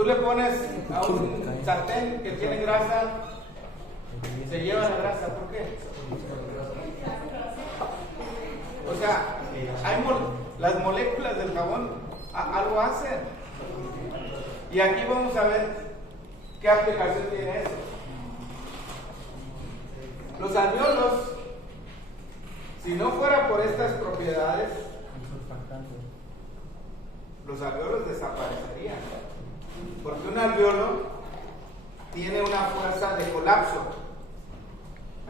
tú le pones a un sartén que tiene grasa, se lleva la grasa. ¿Por qué? O sea, las moléculas del jabón algo hacen. Y aquí vamos a ver qué aplicación tiene eso. Los alvéolos, si no fuera por estas propiedades, los alvéolos desaparecerían. Porque un alvéolo tiene una fuerza de colapso.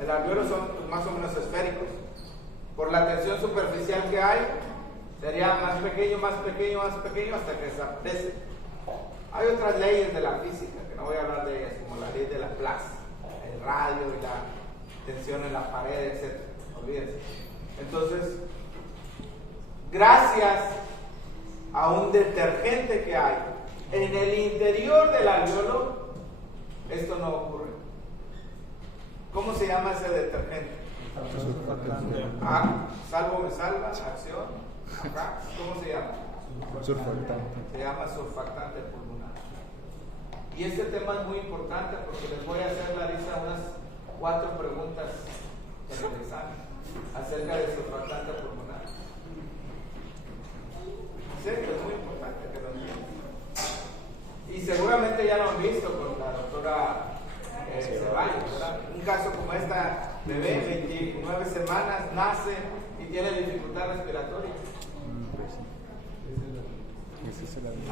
El alvéolo son más o menos esféricos. Por la tensión superficial que hay, sería más pequeño, más pequeño, más pequeño hasta que desaparece. Hay otras leyes de la física, que no voy a hablar de ellas, como la ley de Laplace, el radio y la tensión en la pared, etc. Olvídense. Entonces, gracias a un detergente que hay en el interior del alvéolo, esto no ocurre. ¿Cómo se llama ese detergente? Salvo me salva, acción. Acá, ¿cómo se llama? Surfactante. Se llama surfactante pulmonar. Y este tema es muy importante porque les voy a hacer, Larisa, unas 4 preguntas en el examen acerca del surfactante pulmonar. En serio, es muy importante que lo entiendan. Y seguramente ya lo han visto con la doctora Ceballos, ¿verdad? Un caso como esta bebé, 29 semanas, nace y tiene dificultad respiratoria.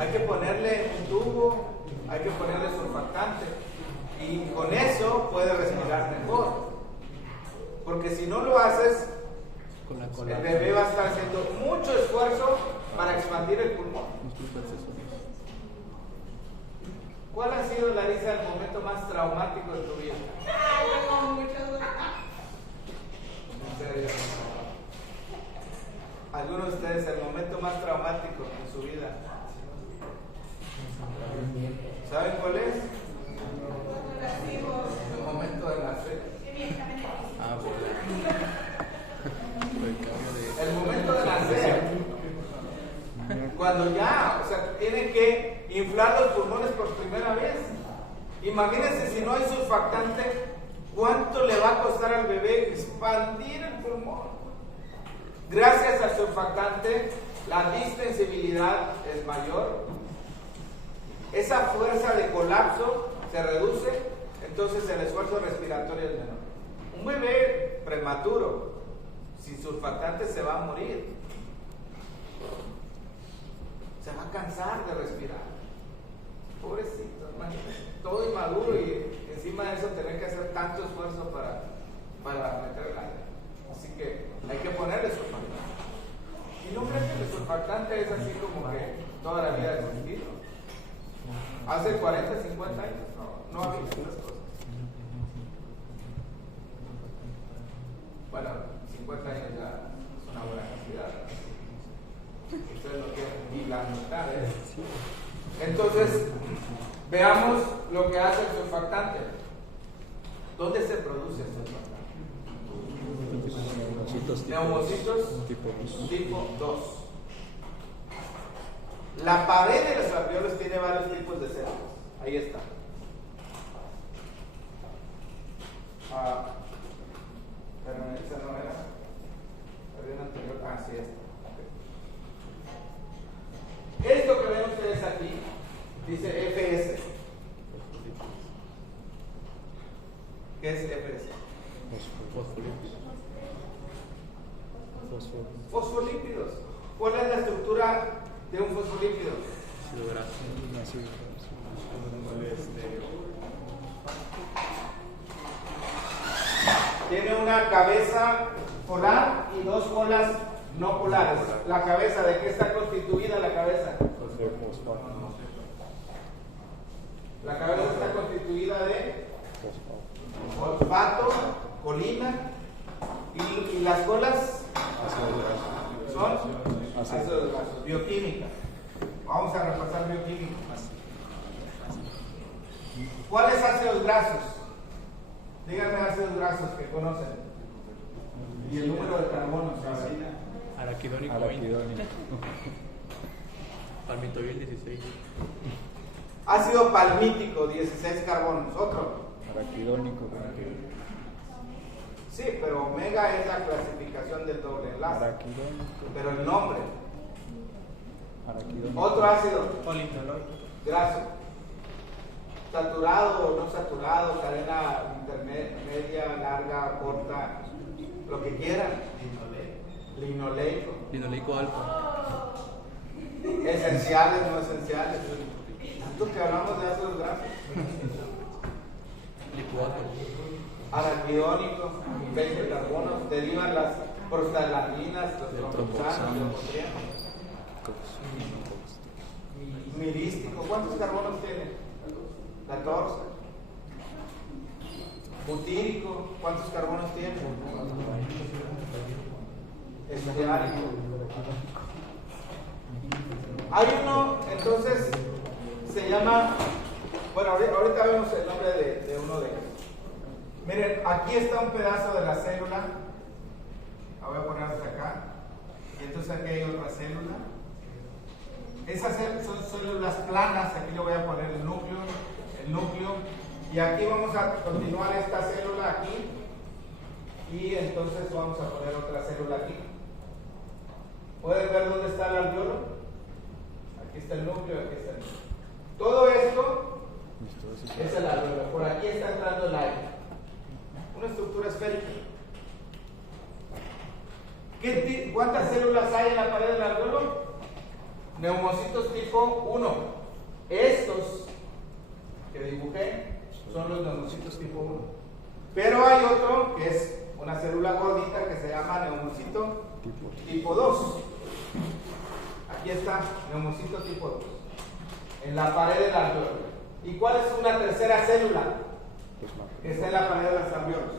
Hay que ponerle un tubo, hay que ponerle surfactante y con eso puede respirar mejor. Porque si no lo haces, el bebé va a estar haciendo mucho esfuerzo para expandir el pulmón. ¿Cuál ha sido, Larisa, el momento más traumático de tu vida? En serio. ¿Alguno de ustedes el momento más traumático en su vida? ¿Saben cuál es? El momento de nacer. El momento de nacer. Cuando ya, o sea, tienen que inflar los pulmones por primera vez. Imagínense si no hay surfactante, ¿cuánto le va a costar al bebé expandir el pulmón? Gracias al surfactante, la distensibilidad es mayor, esa fuerza de colapso se reduce, entonces el esfuerzo respiratorio es menor. Un bebé prematuro sin surfactante se va a morir, se va a cansar de respirar. Pobrecito, todo inmaduro y encima de eso tener que hacer tanto esfuerzo para meter el aire. Así que hay que ponerle surfactante. Y no crees que el surfactante es así como que toda la vida ha existido. Hace 40, 50 años no había estas cosas. Bueno, 50 años ya es una buena cantidad. Ustedes lo quieren ni la mitad, ¿eh? Entonces, veamos lo que hace el surfactante. ¿Dónde se produce el surfactante? Neumocitos tipo 2. La pared de los alvéolos tiene varios tipos de células. Ahí está. Pero esa no era. Había una anterior. Sí, esta. Esto que ven ustedes aquí dice FS. ¿Qué es FS? Fosfolípidos. ¿Cuál es la estructura de un fosfolípido? Tiene una cabeza polar y 2 colas no polares. ¿La cabeza de qué está constituida la cabeza? La cabeza está constituida de fosfato, colina y las colas son ácidos grasos. Bioquímica. Vamos a repasar bioquímica. ¿Cuáles ácidos grasos? Díganme ácidos grasos que conocen. Y el número de carbono. Araquidónico 20. Palmitoil 16. Ácido palmítico, 16 carbonos. Otro. Araquidónico. Sí, pero omega es la clasificación del doble enlace. Araquidónico. Pero el nombre. Araquidónico. Otro ácido. Polifenólico. Graso. Saturado o no saturado, cadena intermedia, larga, corta, lo que quieran. Linoleico. Linoleico alfa. Esenciales, no esenciales. Tanto que hablamos de ácidos grasos. Licuato. Araquidónico, 20 carbonos, derivan las prostaglandinas, los tromboxanos, los botrianos. Mirístico, ¿cuántos carbonos tiene? 14. Butírico, ¿cuántos carbonos tiene? Esteárico. Hay uno, entonces, se llama, bueno, ahorita vemos el nombre de uno de ellos. Miren, aquí está un pedazo de la célula. La voy a poner hasta acá. Y entonces aquí hay otra célula. Esas son células planas. Aquí le voy a poner el núcleo. Y aquí vamos a continuar esta célula aquí. Y entonces vamos a poner otra célula aquí. ¿Pueden ver dónde está el alveolo? Aquí está el núcleo, aquí está el núcleo. Todo esto es el alveolo. Por aquí está entrando el aire. Una estructura esférica. ¿Cuántas células hay en la pared del alveolo? Neumocitos tipo 1. Estos que dibujé son los neumocitos tipo 1. Pero hay otro que es una célula gordita que se llama neumocito tipo 2. Aquí está, neumocito tipo 2. En la pared del alveolo. ¿Y cuál es una tercera célula? Que está en la pared de los alveolos.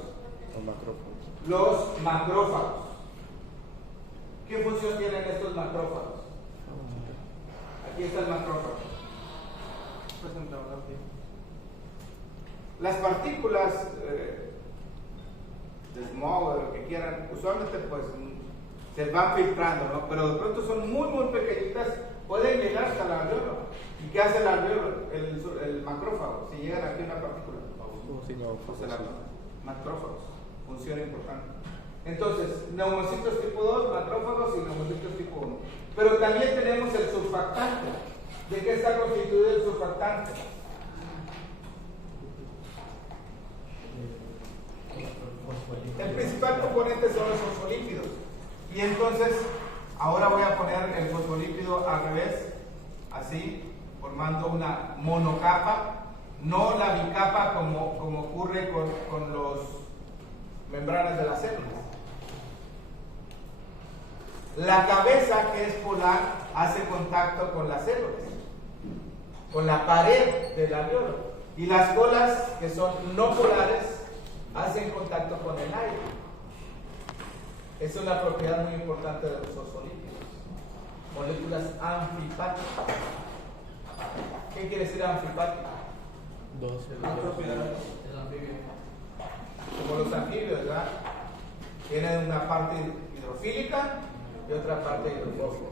Los macrófagos. ¿Qué función tienen estos macrófagos? Aquí está el macrófago. Las partículas de smog o de lo que quieran, usualmente pues se van filtrando, ¿no? Pero de pronto son muy muy pequeñitas, pueden llegar hasta el alveolo. ¿Y qué hace el alveolo, el macrófago? Si llegan aquí una partícula. Macrófagos, función importante. Entonces, neumocitos tipo 2, macrófagos y neumocitos tipo 1. Pero también tenemos el surfactante. ¿De qué está constituido el surfactante? El principal componente son los fosfolípidos. Y entonces, ahora voy a poner el fosfolípido al revés, así, formando una monocapa. No la bicapa como ocurre con los membranas de las células. La cabeza, que es polar, hace contacto con las células, con la pared del alveolo. Y las colas, que son no polares, hacen contacto con el aire. Es una propiedad muy importante de los fosfolípidos. Moléculas anfipáticas. ¿Qué quiere decir anfipática? Dos. Como los anfibios, ¿verdad? Tienen una parte hidrofílica y otra parte hidrofóbica.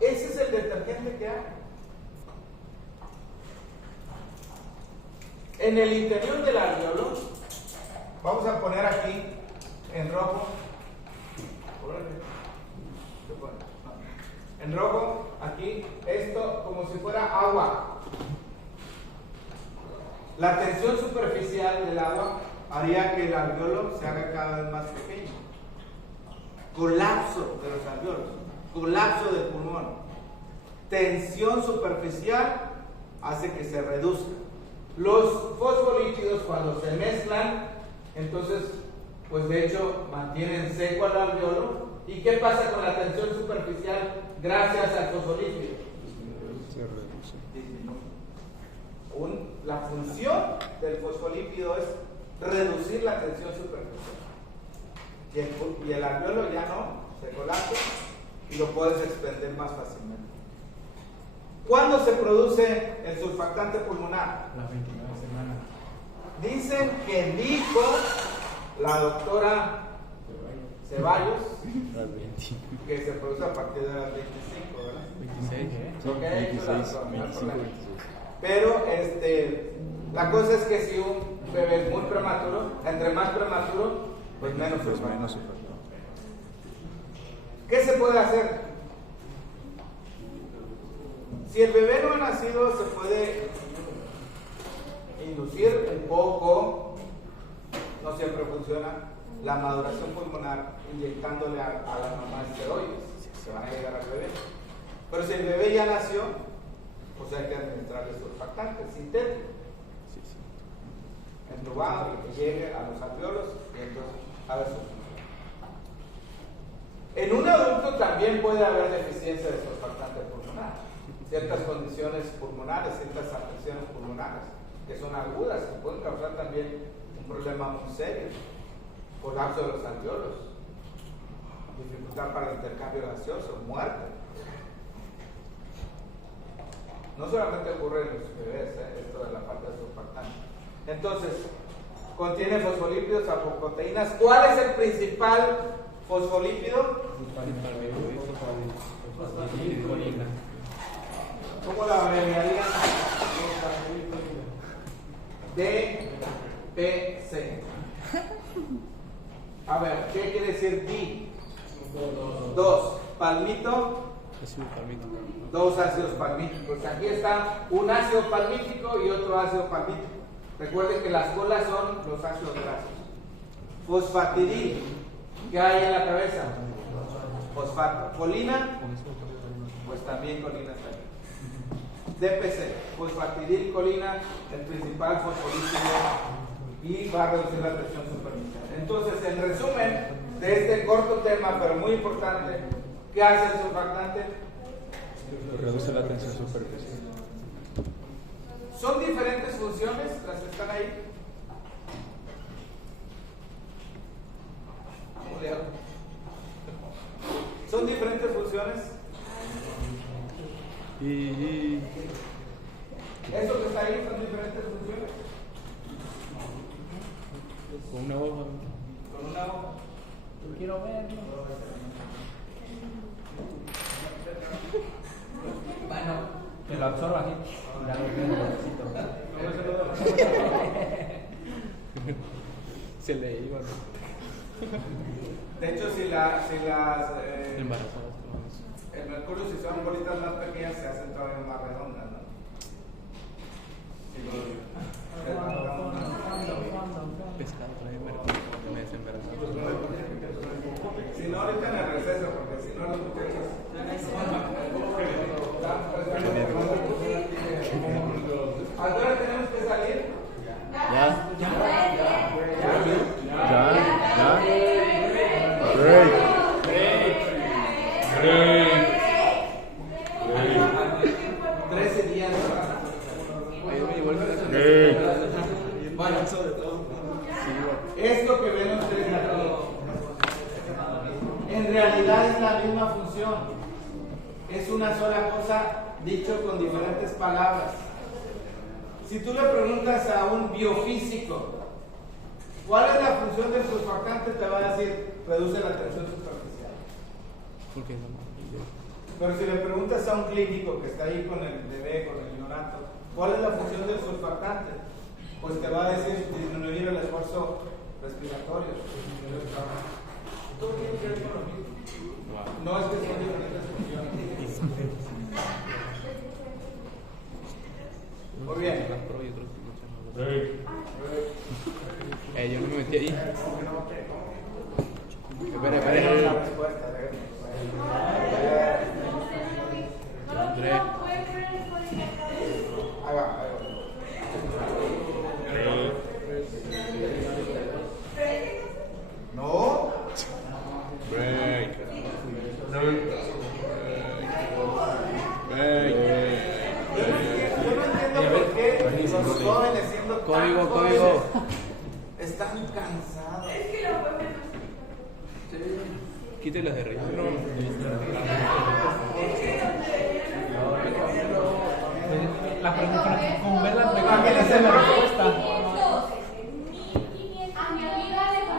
Ese es el detergente que hay. En el interior del alveolo, vamos a poner aquí en rojo. En rojo, aquí, esto como si fuera agua. La tensión superficial del agua haría que el alveolo se haga cada vez más pequeño. Colapso de los alveolos, colapso del pulmón. Tensión superficial hace que se reduzca. Los fosfolípidos, cuando se mezclan, entonces, pues de hecho mantienen seco al alveolo. ¿Y qué pasa con la tensión superficial gracias al fosfolípido? Se reduce. La función del fosfolípido es reducir la tensión superficial. Y el alveolo ya no, se colapsa y lo puedes expender más fácilmente. ¿Cuándo se produce el surfactante pulmonar? Las 29 semanas. Dicen que dijo la doctora Ceballos, Las 25. que se produce a partir de las 25, ¿verdad? 26. Ok, 26, claro, no hay 25, problema. 26. Pero la cosa es que si un bebé es muy prematuro, entre más prematuro, pues menos Pues surfactante. menos surfactante. ¿Qué se puede hacer? Si el bebé no ha nacido, se puede inducir un poco, no siempre funciona, la maduración pulmonar inyectándole a la mamá esteroides, se van a llegar al bebé. Pero si el bebé ya nació, pues hay que administrarle surfactante sintético, Sí, sí. entubado, y que llegue a los alveolos y entonces haga su función. En un adulto también puede haber deficiencia de surfactante pulmonar, ciertas condiciones pulmonares, ciertas afecciones pulmonares que son agudas, que pueden causar también un problema muy serio, colapso de los alveolos, dificultad para el intercambio gaseoso, muerte. No solamente ocurre en los bebés, esto de la falta de surfactante. Entonces, contiene fosfolípidos, apoproteínas. ¿Cuál es el principal fosfolípido? ¿Cómo la abreviarían? DPC. A ver, ¿qué quiere decir D? Dos. Palmito. Ácido palmítico. Dos ácidos palmíticos. Aquí está un ácido palmítico y otro ácido palmítico. Recuerden que las colas son los ácidos grasos. Fosfatidil. ¿Qué hay en la cabeza? Fosfato. Colina, pues también colina está ahí. DPC, fosfatidil, colina, el principal fosfolípido y va a reducir la presión superficial. Entonces, en resumen de este corto tema, pero muy importante, ¿qué hace el surfactante? Reduce la tensión superficial. ¿Son diferentes funciones las que están ahí? ¿Cómo le hago? ¿Son diferentes funciones? ¿Eso que está ahí son diferentes funciones? Con una hoja. Con una hoja. Yo quiero verlo. Bueno, que lo absorba así. Ya lo necesito. Se le iba, ¿no? De hecho, si las Embarazadas. el mercurio, si son bolitas más pequeñas, se hacen todavía más redondas, ¿no? Pescado trae mercurio, que me desembarazaba. Si no, ahorita en el receso, porque si no, los muchachos. ¿A qué hora tenemos que salir? Ya. Break. 13 días. Ahí me llegó el pedazo. Bueno, esto que ven ustedes aquí, en realidad es la misma función. Es una sola cosa dicho con diferentes palabras. Si tú le preguntas a un biofísico, ¿cuál es la función del surfactante? Te va a decir, reduce la tensión superficial. ¿Por qué no? Pero si le preguntas a un clínico que está ahí con el bebé, con el neonato, ¿cuál es la función del surfactante? Pues te va a decir disminuir el esfuerzo respiratorio. Todo tiene que ver con lo mismo. No es que son diferentes funciones. Muy bien. Yo no me metí ahí. Espera. La respuesta, déjame. André. Ahí va. No. Break. Yo no entiendo por qué los jóvenes siendo tan Código. jóvenes están cansados. Quítelas de relleno. La pregunta, como ver la Imagínense pregunta, la la respuesta.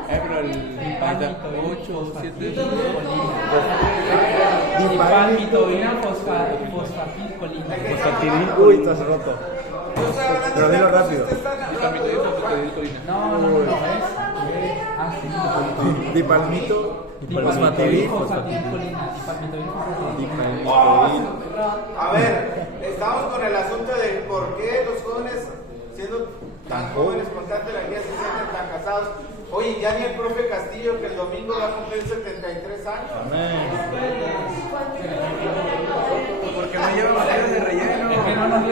Pero el 8. Dipalmitodina fosfatilcolina. Fosfatidil. Uy, estás roto. Pero dilo rápido. No, es. Ah, sí. Dipalmito. Dipalmitodina Fosfatidil. fosfatilcolina. Dipalmitodina fosfatilcolina. Dipalmitodil. A ver, estamos con el asunto de por qué los jóvenes, siendo tan jóvenes con tanta energía, se sienten tan casados. Oye, ya ni el profe Castillo, que el domingo va a cumplir 73 años. Amén. Porque no lleva baleadas de relleno. Es que no nos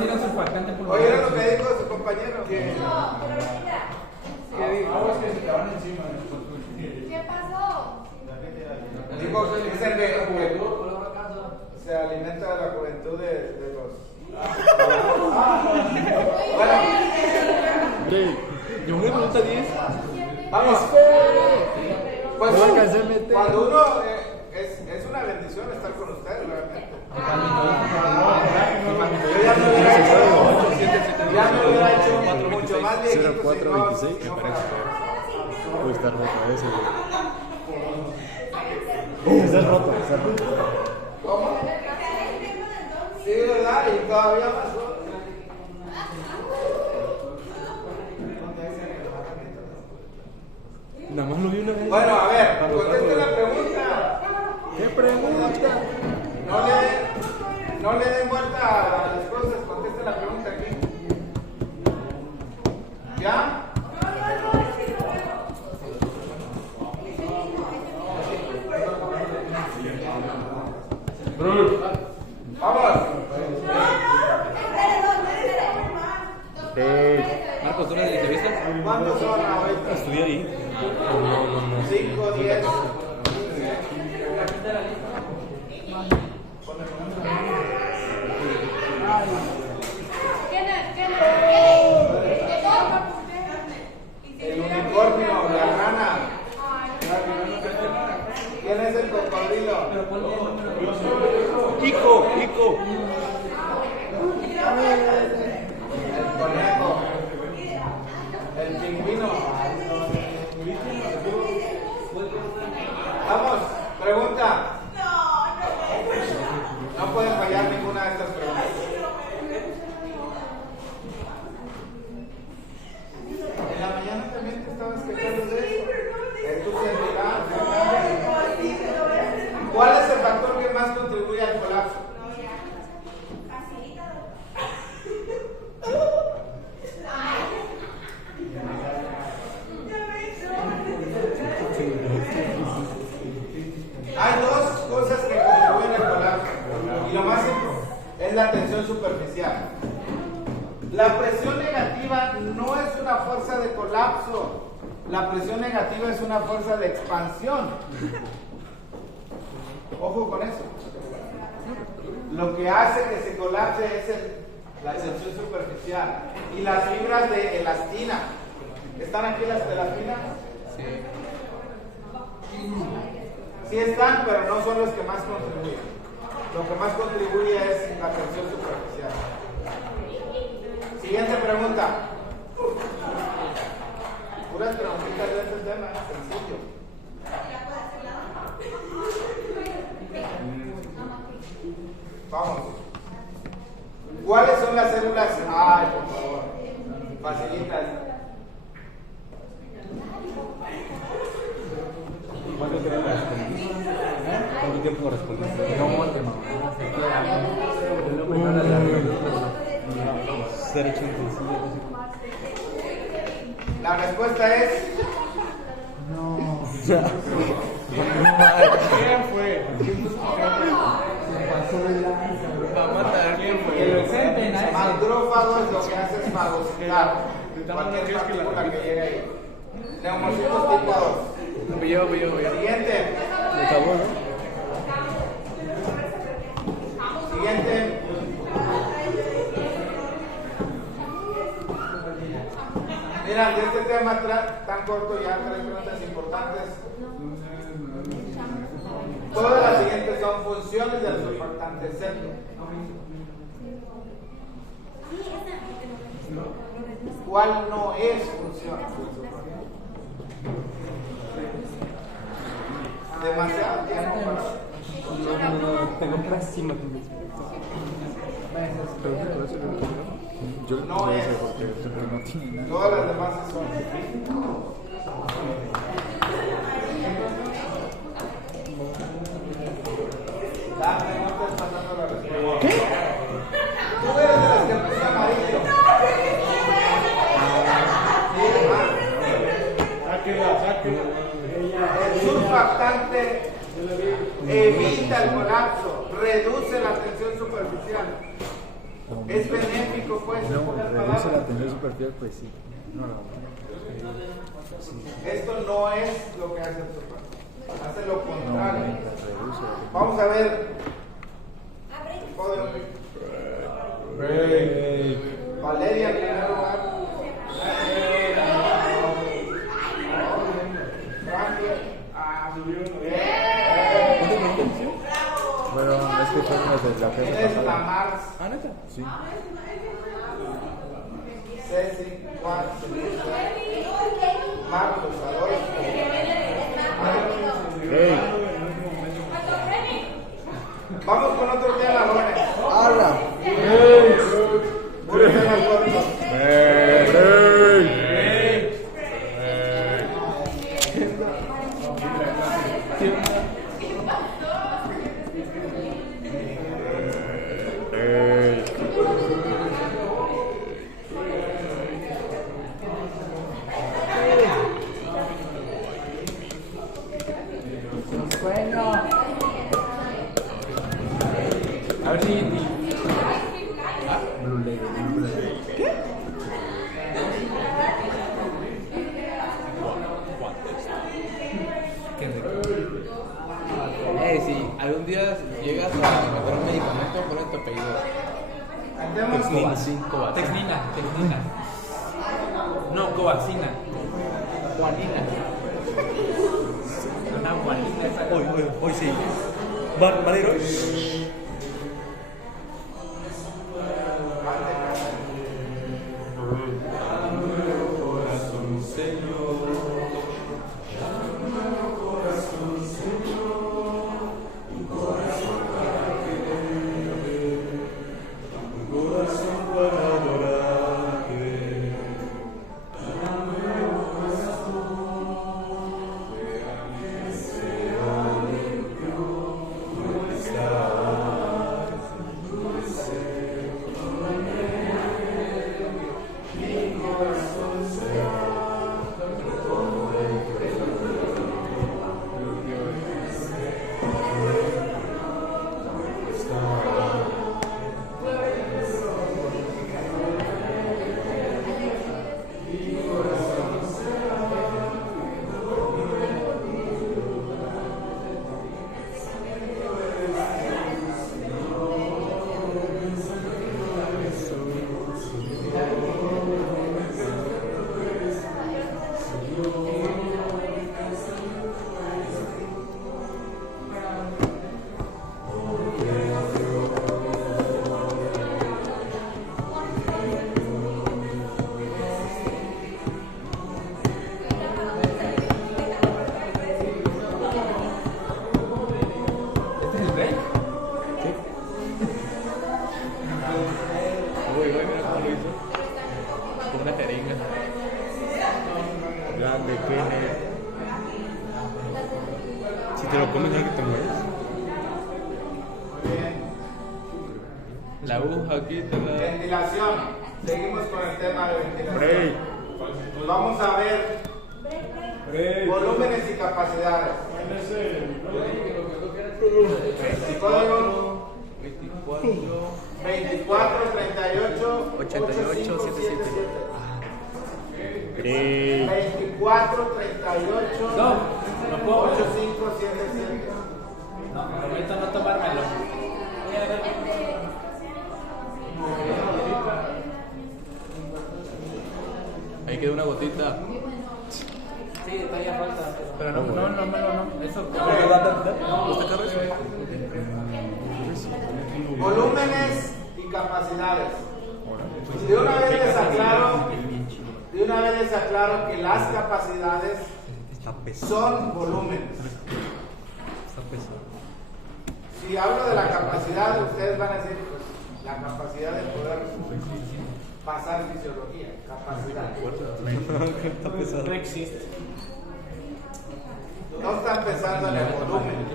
dieron surfactante pulmonar. Oye, era lo que dijo su compañero. ¿Qué pasó? Dijo que es el de juventud. Se alimenta de la juventud de los. Bueno, Yo me pregunta 10. vamos. Pues No alcancé a meter. cuando uno es una bendición estar con ustedes, realmente. Yo ya me hubiera hecho mucho más viejito si 0426, no me fuera. Uy, está roto ese, güey. Está roto, está roto. ¿Cómo? Sí, ¿verdad? Y todavía más. Nada más lo vi una vez. Bueno, a ver, conteste la pregunta. ¿Qué pregunta? No le den vuelta a las cosas, conteste la pregunta aquí. ¿Ya? Vamos. Marcos, ¿tú eres de entrevista? ¿Cuántos son ahorita? Estudié ahí. 5, 10. El unicornio, la rana. ¿Quién es el cocodrilo? Ico. El conejo. El pingüino. Vamos, pregunta. No pueden fallar ninguna de estas preguntas. En la mañana también te estabas quejando de eso. Es tu seguridad. ¿Cuál es el factor que más contribuye al colapso? Hay dos cosas que contribuyen al colapso. Y lo más importante es la tensión superficial. La presión negativa no es una fuerza de colapso. La presión negativa es una fuerza de expansión. Ojo con eso. Lo que hace que se colapse es la tensión superficial. Y las fibras de elastina. ¿Están aquí las de elastina? Sí están, pero no son los que más contribuyen. Lo que más contribuye es la tensión superficial. Siguiente pregunta. Puras preguntitas de este tema, sencillo. Vamos. ¿Cuáles son las células? Ay, por favor. Facilitas. ¿Cuánto tiempo respondiste? ¿Cuánto tiempo respondiste? No monte, mamá. 0.87. La respuesta es. ¿Quién fue? Va a matar. ¿Quién fue? Macrófago es lo que hace es fagocitar cualquier partícula que llegue ahí. Neumocitos tipo 2. Yo. Siguiente. ¿Acabó, no? Siguiente. Mira, de este tema tan corto ya 3 preguntas importantes. Todas las siguientes son funciones del surfactante centro. ¿Cuál no es función? demasiado tiempo para... No, tengo próxima. Yo No es. porque no tiene nada. Todas las demás son. Dame, no estás pasando la respuesta. ¿Qué? Tú eres de las que puse amarillo. El surfactante evita el colapso, reduce la tensión superficial. Es benéfico, pues, en pocas Reduce la palabras. tensión superficial, pues sí. No. Esto no es lo que hace el surfactante, hace lo contrario. Reduce. Vamos a ver. Podio. Valeria, en primer lugar. Bueno, es que fueron las de la ¿Quién clase es la pasada. Mars? Ah, neta. Sí. Ceci, Juan, Marcos, Adolfo. ¡Ey! Vamos con otro tema, jóvenes. ¡Hala! Un tema corto. A ver si. Blue Label, Blue Label. ¿Qué rico? Si algún día llegas a meter un medicamento, pon tu apellido. El tema es Covaxina. Texnina. No, covaxina. Juanina. Una guanina esa. Hoy sí. Valero. ¿Este es el break? Uy, mira cómo lo hizo. Con una jeringa. Grande, Kenneth. Si te lo comes, ¿no que te mueres? Muy bien. La aguja aquí te la. Ventilación. Seguimos con el tema de ventilación. Break. Vamos a ver volúmenes y capacidades. Código 24 38 88 77. 24 38 No, no puedo. 8577. No, prometo no tomármelo. Ahí queda una gotita. Sí, todavía falta. Pero no. Eso. ¿No está caro eso? Volúmenes y capacidades. De una vez les aclaro que las capacidades son volúmenes. Si hablo de la capacidad, ustedes van a decir, pues, la capacidad de poder pasar fisiología, capacidad. No existe. No están pensando en el volumen,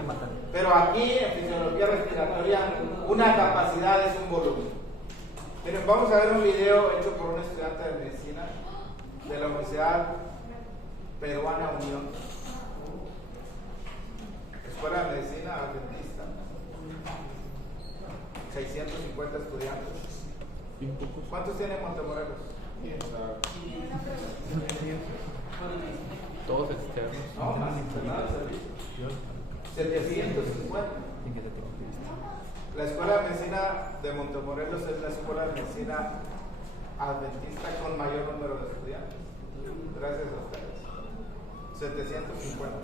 pero aquí en fisiología respiratoria una capacidad es un volumen. Miren, vamos a ver un video hecho por un estudiante de medicina de la Universidad Peruana Unión, Escuela de Medicina Adventista, 650 estudiantes. ¿Cuántos tiene Montemorelos? Todos externos. No, más internados, 750. La Escuela de Medicina de Montemorelos es la Escuela de Medicina Adventista con mayor número de estudiantes. Gracias a ustedes. 750.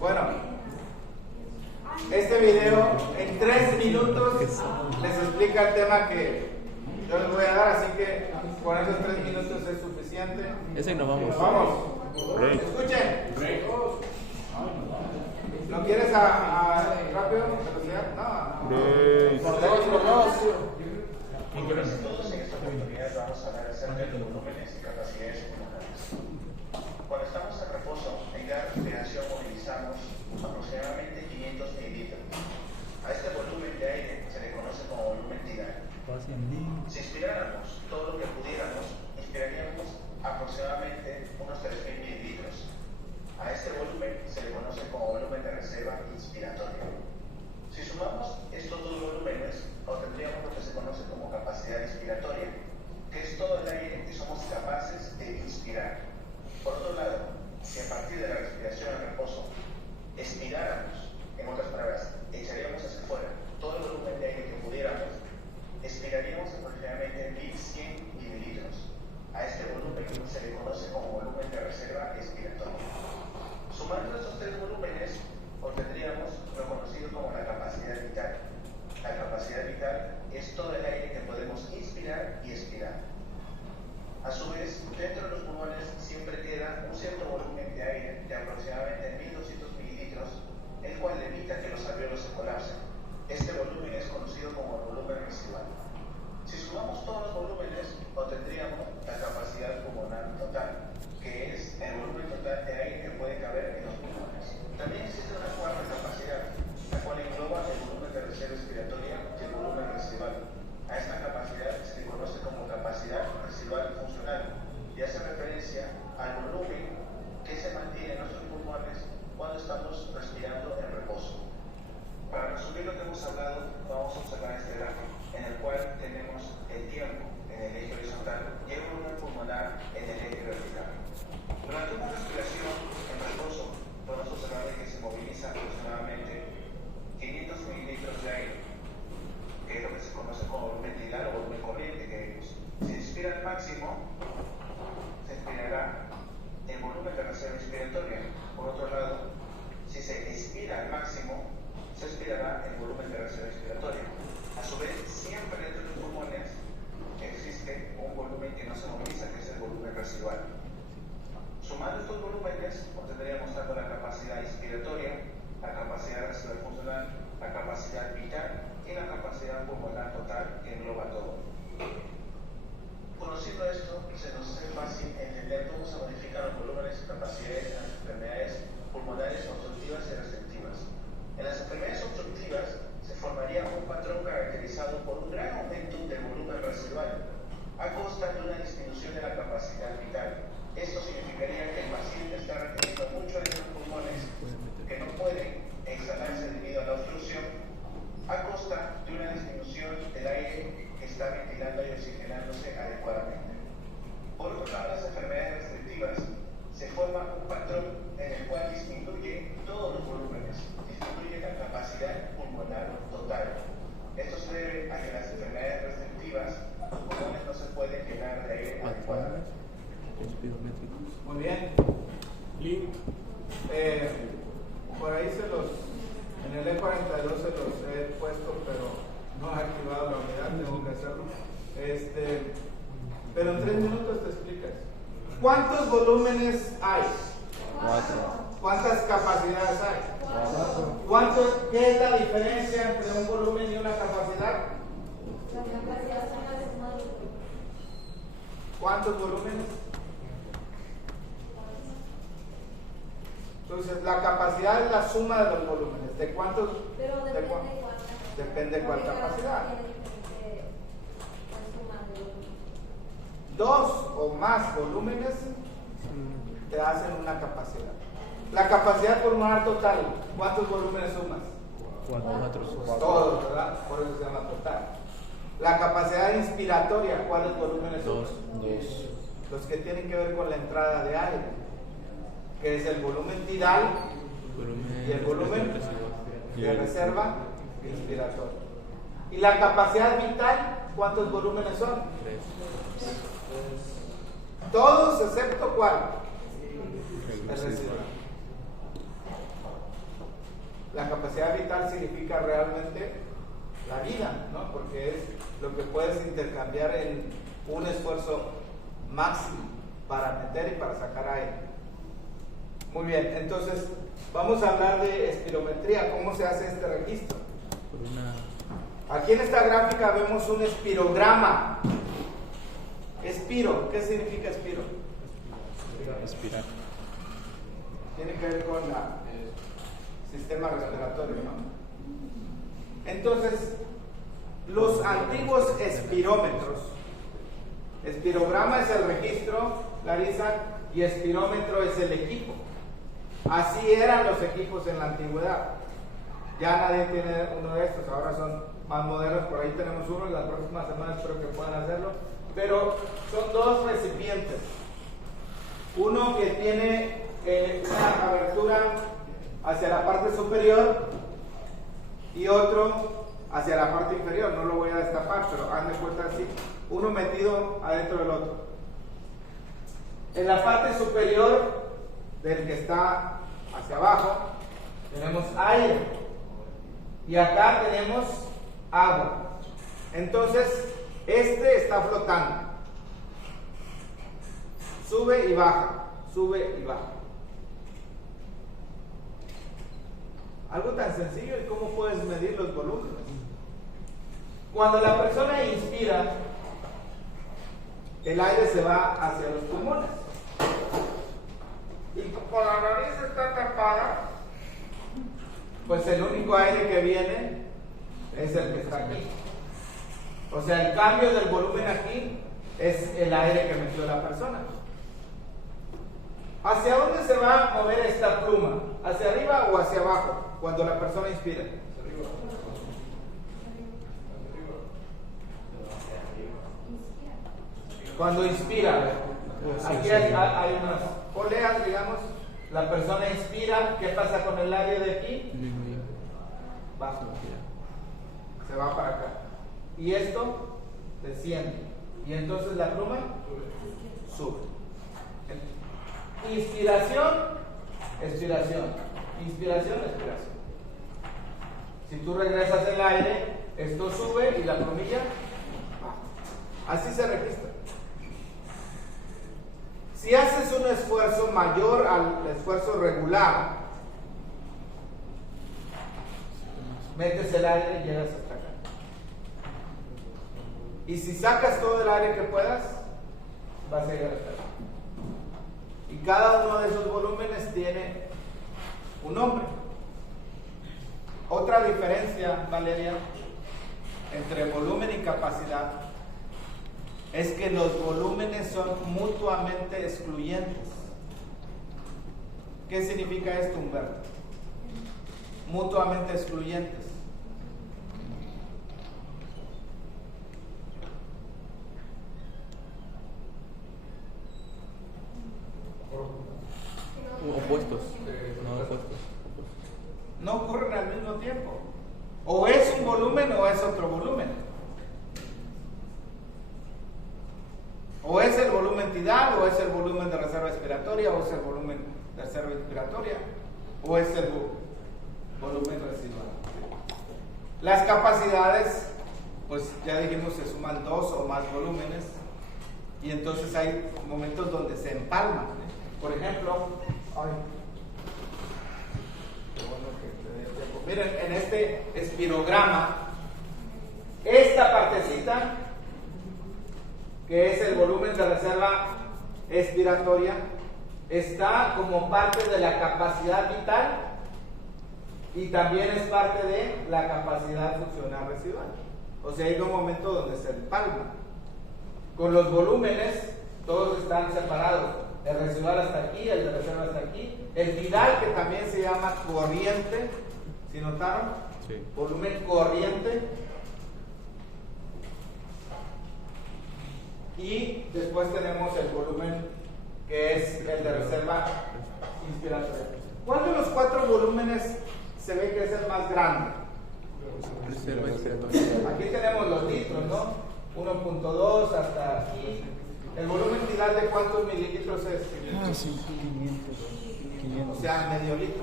Bueno, este video en 3 minutos les explica el tema que yo les voy a dar, así que con esos 3 minutos es suficiente. Ese no vamos. Vamos. Escuchen. ¿No quieres rápido? ¿Velocidad? No. Por dos. Todos en esta oportunidad vamos a hablar acerca de volúmenes y capacidades pulmonares. Cuando estamos en reposo, en cada respiración movilizamos aproximadamente 500 mililitros. A este volumen de aire se le conoce como volumen tidal. Si inspiráramos todo lo que pudiéramos, inspiraríamos aproximadamente unos 3.000 mililitros. A este volumen se le conoce como volumen de reserva inspiratoria. Si sumamos estos dos volúmenes, obtendríamos lo que se conoce como capacidad inspiratoria, que es todo el aire que somos capaces de inspirar. Por otro lado, si a partir de la respiración en reposo expiráramos, en otras palabras, echaríamos hacia afuera todo el volumen de aire que pudiéramos, expiraríamos aproximadamente 1.100 mililitros. A este volumen se le conoce como volumen de reserva expiratoria. Sumando estos 3 volúmenes, obtendríamos lo conocido como la capacidad vital. La capacidad vital es todo el aire que podemos inspirar y expirar. A su vez, dentro de los pulmones siempre queda un cierto volumen de aire de aproximadamente 1.200 mililitros, el cual evita que los alvéolos se colapsen. Este volumen es conocido como el volumen residual. Si sumamos todos los volúmenes, obtendríamos la capacidad pulmonar total, que es el volumen total de aire que puede caber en los pulmones. También existe una cuarta capacidad, la cual engloba el volumen de reserva respiratoria y el volumen residual. A esta capacidad se le conoce como capacidad residual funcional y hace referencia al volumen que se mantiene en nuestros pulmones cuando estamos respirando en reposo. Para resumir lo que hemos hablado, vamos a observar este gráfico, en el cual tenemos el tiempo en el eje horizontal y el volumen pulmonar en el eje vertical. Durante una respiración en reposo, podemos observar que se moviliza aproximadamente 500 mililitros de aire, que es lo que se conoce como volumen tidal o volumen corriente, que si se inspira al máximo, se inspirará el volumen de reserva inspiratoria. Por otro lado, si se expira al máximo, se expirará el volumen de reserva inspiratoria. A su vez, siempre dentro de los pulmones existe un volumen que no se moviliza, que es el volumen residual. Sumando estos volúmenes, obtendríamos tanto la capacidad inspiratoria, la capacidad residual funcional, la capacidad vital y la capacidad pulmonar total, que engloba todo. Conociendo esto, se nos hace fácil entender cómo se modifican los volúmenes y capacidades en las enfermedades pulmonares obstructivas y restrictivas. En las enfermedades obstructivas se formaría un patrón caracterizado por un gran aumento del volumen residual, a costa de una disminución de la capacidad vital. Esto significaría que el paciente está reteniendo mucho aire en los pulmones que no pueden exhalarse debido a la obstrucción, a costa de una disminución del aire que está ventilando y oxigenándose adecuadamente. Por otro lado, las enfermedades restrictivas se forma un patrón en el cual disminuye todos los volúmenes, disminuye la capacidad pulmonar total. Esto se debe a que las enfermedades restrictivas, los pulmones no se pueden llenar de aire adecuadamente. Muy bien. Por ahí en el E42 se los he puesto, pero no he activado la unidad, tengo que hacerlo. Pero en 3 minutos te explicas. ¿Cuántos volúmenes hay? 4. ¿Cuántas capacidades hay? ¿Qué es la diferencia entre un volumen y una capacidad? ¿Cuántos volúmenes? Entonces, la capacidad es la suma de los volúmenes. ¿De cuántos? Depende de cuál capacidad. Dos o más volúmenes te hacen una capacidad. La capacidad pulmonar total, ¿cuántos volúmenes sumas? 4. Todos, ¿verdad? Por eso se llama total. La capacidad inspiratoria, ¿cuáles volúmenes sumas? 2. Los que tienen que ver con la entrada de aire, que es el volumen tidal y el volumen de reserva inspiratoria. ¿Y la capacidad vital, cuántos volúmenes son? 3. Todos excepto ¿cuál? El residual. La capacidad vital significa realmente la vida, ¿no? Porque es lo que puedes intercambiar en un esfuerzo máximo para meter y para sacar aire. Muy bien, entonces vamos a hablar de espirometría. ¿Cómo se hace este registro? Aquí en esta gráfica vemos un espirograma. Espiro, ¿qué significa espiro? Respirar. Tiene que ver con el sistema respiratorio, ¿no? Entonces, los antiguos espirómetros, espirograma es el registro, Larisa, y espirómetro es el equipo. Así eran los equipos en la antigüedad. Ya nadie tiene uno de estos, ahora son más modernos, por ahí tenemos uno, y las próximas semanas espero que puedan hacerlo. Pero son dos recipientes. Uno que tiene una abertura hacia la parte superior y otro hacia la parte inferior. No lo voy a destapar, pero hagan de cuenta así, uno metido adentro del otro. En la parte superior del que está hacia abajo tenemos aire y acá tenemos agua. Entonces este está flotando, sube y baja, sube y baja. Algo tan sencillo es cómo puedes medir los volúmenes. Cuando la persona inspira, el aire se va hacia los pulmones. Y como la nariz está tapada, pues el único aire que viene es el que está aquí. O sea, el cambio del volumen aquí es el aire que metió la persona. ¿Hacia dónde se va a mover esta pluma? ¿Hacia arriba o hacia abajo cuando la persona inspira? Cuando inspira, aquí hay unas poleas, digamos, la persona inspira, ¿qué pasa con el aire de aquí? Baja, se va para acá. Y esto desciende. Y entonces la pluma sube. Inspiración, expiración. Inspiración, expiración. Si tú regresas el aire, esto sube y la plumilla baja. Así se registra. Si haces un esfuerzo mayor al esfuerzo regular, metes el aire y llegas hasta acá. Y si sacas todo el aire que puedas, vas a llegar hasta acá. Y cada uno de esos volúmenes tiene un nombre. Otra diferencia, Valeria, entre volumen y capacidad es que los volúmenes son mutuamente excluyentes. ¿Qué significa esto, Humberto? Mutuamente excluyentes. Opuestos. No opuestos. No ocurren al mismo tiempo. O es un volumen o es otro volumen. O es el volumen tidal, o es el volumen de reserva expiratoria, o es el volumen de reserva inspiratoria, o es el volumen residual. Las capacidades, pues ya dijimos, se suman dos o más volúmenes, y entonces hay momentos donde se empalman. Por ejemplo, miren, en este espirograma, esta partecita, que es el volumen de reserva expiratoria, está como parte de la capacidad vital y también es parte de la capacidad funcional residual. O sea, hay un momento donde se empalma. Con los volúmenes, todos están separados. El residual hasta aquí, el de reserva hasta aquí. El vital, que también se llama corriente. ¿Sí notaron? Sí. Volumen corriente. Y después tenemos el volumen que es el de reserva inspiratoria. ¿Cuál de los 4 volúmenes se ve que es el más grande? Reserva inspiratoria. Aquí tenemos los litros, ¿no? 1.2 hasta aquí. ¿El volumen vital de cuántos mililitros es? Ah, sí, 500. O sea, medio litro.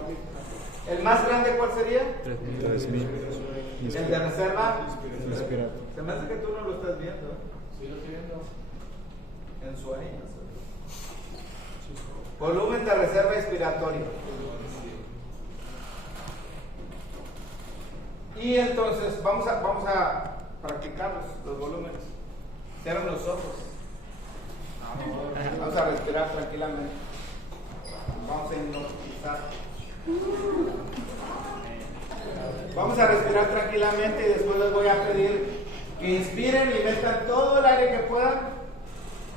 ¿El más grande cuál sería? 3000. El de reserva Inspiratoria. Se me hace que tú no lo estás viendo. Sí, lo estoy viendo. En su ahí. Volumen de reserva inspiratoria. Y entonces vamos a practicar los volúmenes. Cierren los ojos. Vamos a respirar tranquilamente. Vamos a hipnotizar. Vamos a respirar tranquilamente y después les voy a pedir que inspiren y metan todo el aire que puedan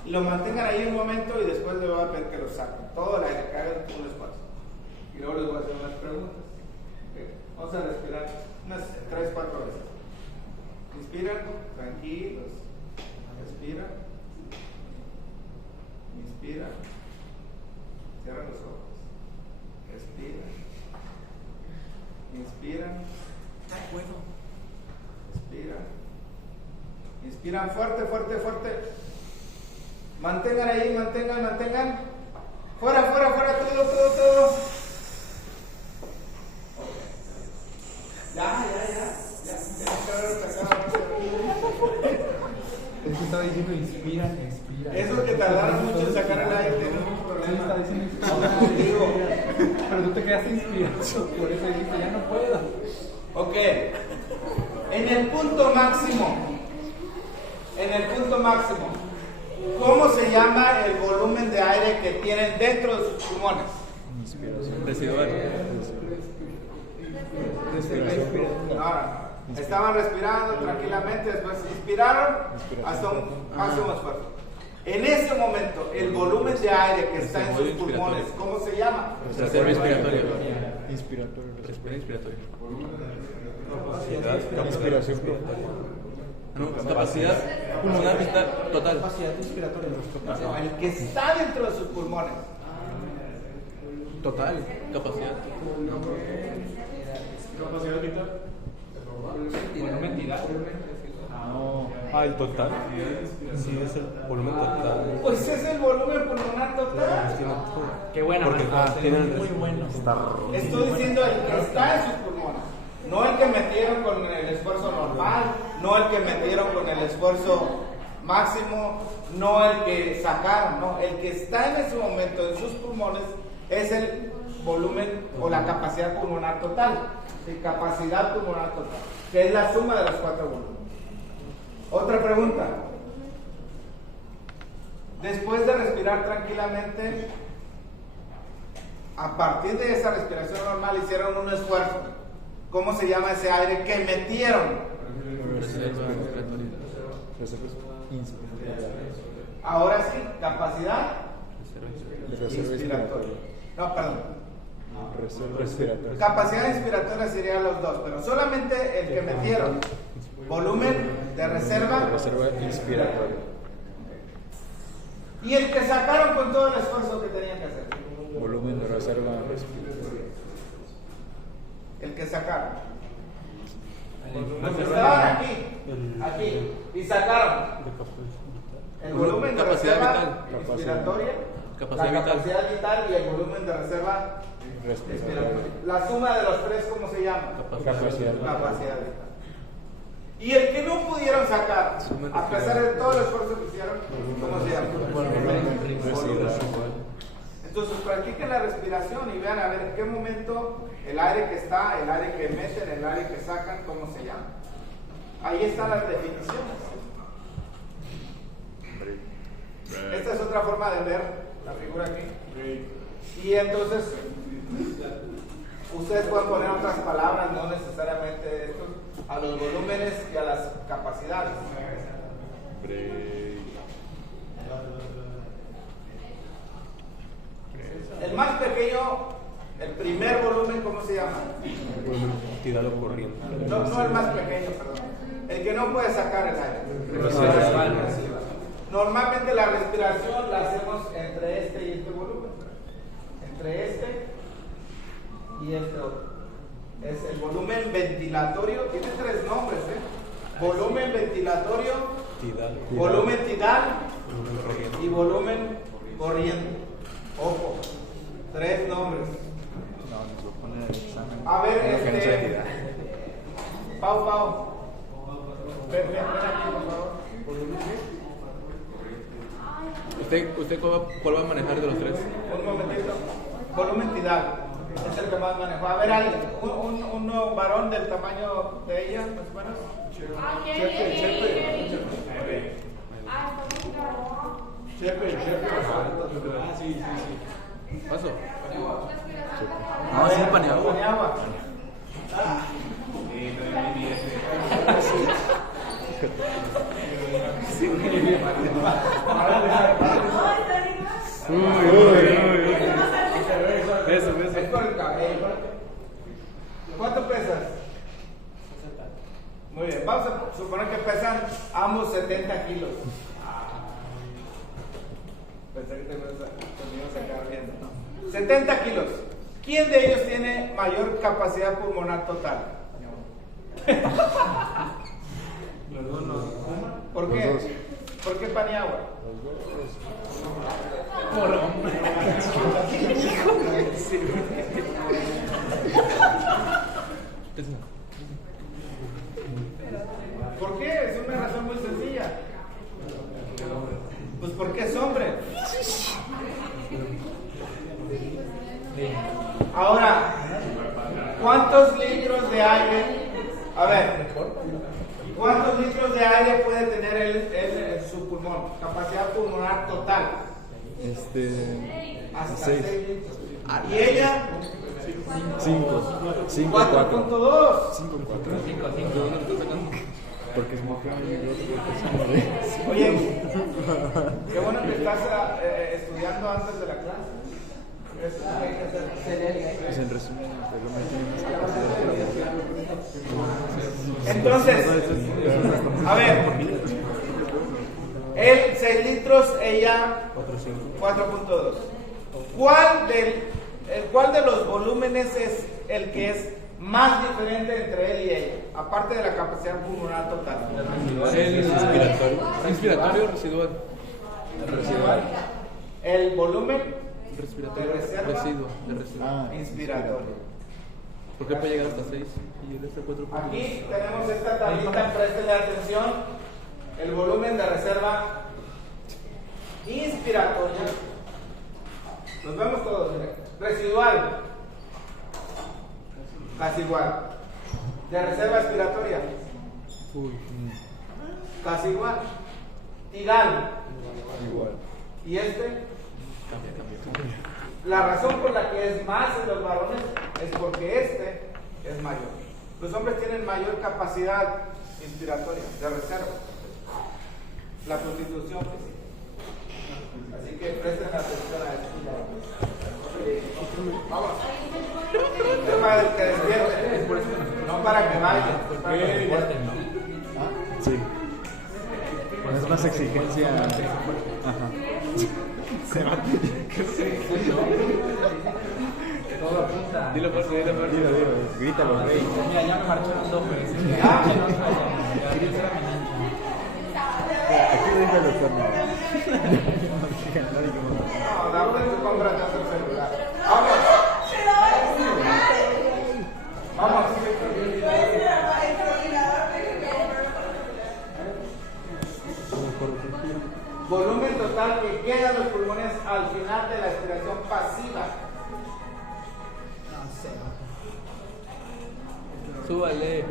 y lo mantengan ahí un momento y después les voy a pedir que lo saquen. Todo el aire, que hagan un esfuerzo. Y luego les voy a hacer unas preguntas. Okay. Vamos a respirar unas 3-4 veces. Inspiran, tranquilos. Respiran. Inspiran. Cierran los ojos. Respiran. Inspiran. Inspiran. Inspiran fuerte, fuerte, fuerte. Mantengan ahí, mantengan. Fuera, todo. Ya. Es que estaba diciendo inspira. Eso que tardaron mucho en sacar el aire, tienen un problema. Está diciendo No, digo. Pero tú te quedaste inspirado, por eso dijiste, ya no puedo. Ok. En el punto máximo, ¿cómo se llama el volumen de aire que tienen dentro de sus pulmones? Residual. Ahora, estaban respirando tranquilamente, después inspiraron hasta un máximo esfuerzo. En ese momento, el volumen de aire que está en sus pulmones, ¿cómo se llama? Reserva inspiratoria. Inspiratoria. Reserva inspiratoria. Inspiración. No, capacidad pulmonar vital total. Capacidad inspiratoria. No, el que está dentro de sus pulmones. Total. Capacidad. Capacidad vital. Volumen vital. No. Ah, el total. Sí, es el volumen total. Pues es el volumen pulmonar total. Qué buena. Porque tienen muy bueno. Estoy diciendo el que está en sus pulmones. No el que metieron con el esfuerzo normal, no el que metieron con el esfuerzo máximo, no el que sacaron, no. El que está en ese momento en sus pulmones es el volumen o la capacidad pulmonar total. Sí, capacidad pulmonar total, que es la suma de los 4 volúmenes. Otra pregunta. Después de respirar tranquilamente, a partir de esa respiración normal hicieron un esfuerzo. ¿Cómo se llama ese aire que metieron? Reserva inspiratoria. Ahora sí, capacidad Reserva inspiratoria. No, perdón. Reserva inspiratoria. Capacidad inspiratoria serían los dos, pero solamente el que metieron. Volumen de reserva. Reserva inspiratoria. Y el que sacaron con todo el esfuerzo que tenían que hacer. Volumen de reserva respiratoria. El que sacaron. Los que estaban aquí, y sacaron el volumen de Capacidad reserva vital. inspiratoria, Capacidad la vital. capacidad vital y el volumen de reserva Respiratoria. La suma de los 3, ¿cómo se llama? Capacidad. Capacidad vital. Y el que no pudieron sacar, a pesar de todo el esfuerzo que hicieron, ¿cómo se llama? Residual. Entonces, practiquen la respiración y vean a ver en qué momento el aire que está, el aire que meten, el aire que sacan, cómo se llama. Ahí están las definiciones. Esta es otra forma de ver la figura aquí. Y entonces ustedes pueden poner otras palabras, no necesariamente estos, a los volúmenes y a las capacidades. El más pequeño, el primer volumen, ¿cómo se llama? Tidal o corriente. No el más pequeño, perdón. El que no puede sacar el aire. Normalmente la respiración la hacemos entre este y este volumen. Entre este y este otro. Es el volumen ventilatorio, tiene 3 nombres, volumen ventilatorio, Tidal. volumen tidal Volumen corriente. y volumen corriente. Ojo, 3 nombres. No, nos lo ponen en el examen. A ver, Uno que no sea entidad. Pau. Ven aquí, por favor. ¿Usted cuál va a manejar de los 3? Un momentito. Volumen tidal. Es el que más manejo. A ver, alguien, un varón del tamaño de ella, más o menos. Chepe. ¿Paso? A ver, Paniagua. Eso. Es por el cabello. ¿Cuánto pesas? 60. Muy bien, vamos a suponer que pesan ambos 70 kilos. Pensé que te ibas a quedar viendo, ¿no? 70 kilos. ¿Quién de ellos tiene mayor capacidad pulmonar total? ¿Por qué? ¿Por qué Paniagua? Por hombre. ¿Por qué? Es una razón muy sencilla. Pues porque es hombre. Ahora, ¿cuántos litros de aire? A ver, ¿cuántos litros de aire puede tener él en su pulmón? Capacidad pulmonar total. Hasta 6 litros. ¿Y ella? 5, 4.2. 5, porque es mujer y Oye, qué bueno que estás estudiando antes de la clase. pues en resumen, el hombre tiene más capacidad para Entonces, a ver, él 6 litros, ella 4.2. ¿Cuál de los volúmenes es el que es más diferente entre él y ella? Aparte de la capacidad pulmonar total. Inspiratorio o residual. El volumen Respiratorio. ¿De reserva? Residuo. inspiratorio. ¿Por qué puede llegar hasta 6 y el este 4? Aquí tenemos esta tablita, prestenle atención. El volumen de reserva inspiratoria. Nos vemos todos. Residual. Casi igual. De reserva expiratoria. Casi igual. Tidal. igual. ¿Y este? La razón por la que es más en los varones es porque este es mayor. Los hombres tienen mayor capacidad inspiratoria, de reserva. La constitución física. Así que presten atención a esto. Vamos. Es para que despierten, no para que vayan. Es para que despierten. Sí. Es más exigencia. Ajá. Se va. Todo apunta. Dilo fuerte, dilo fuerte. Dilo, grítalo, rey. Mira, ya me marcharon 2 veces. Ya no sabía. Yo era mi niña. Aquí lo deja los cuernos. No, dame tu cómprate otro celular. Vamos. Vamos. Volumen total que queda en los pulmones al final de la expiración pasiva. Súbale.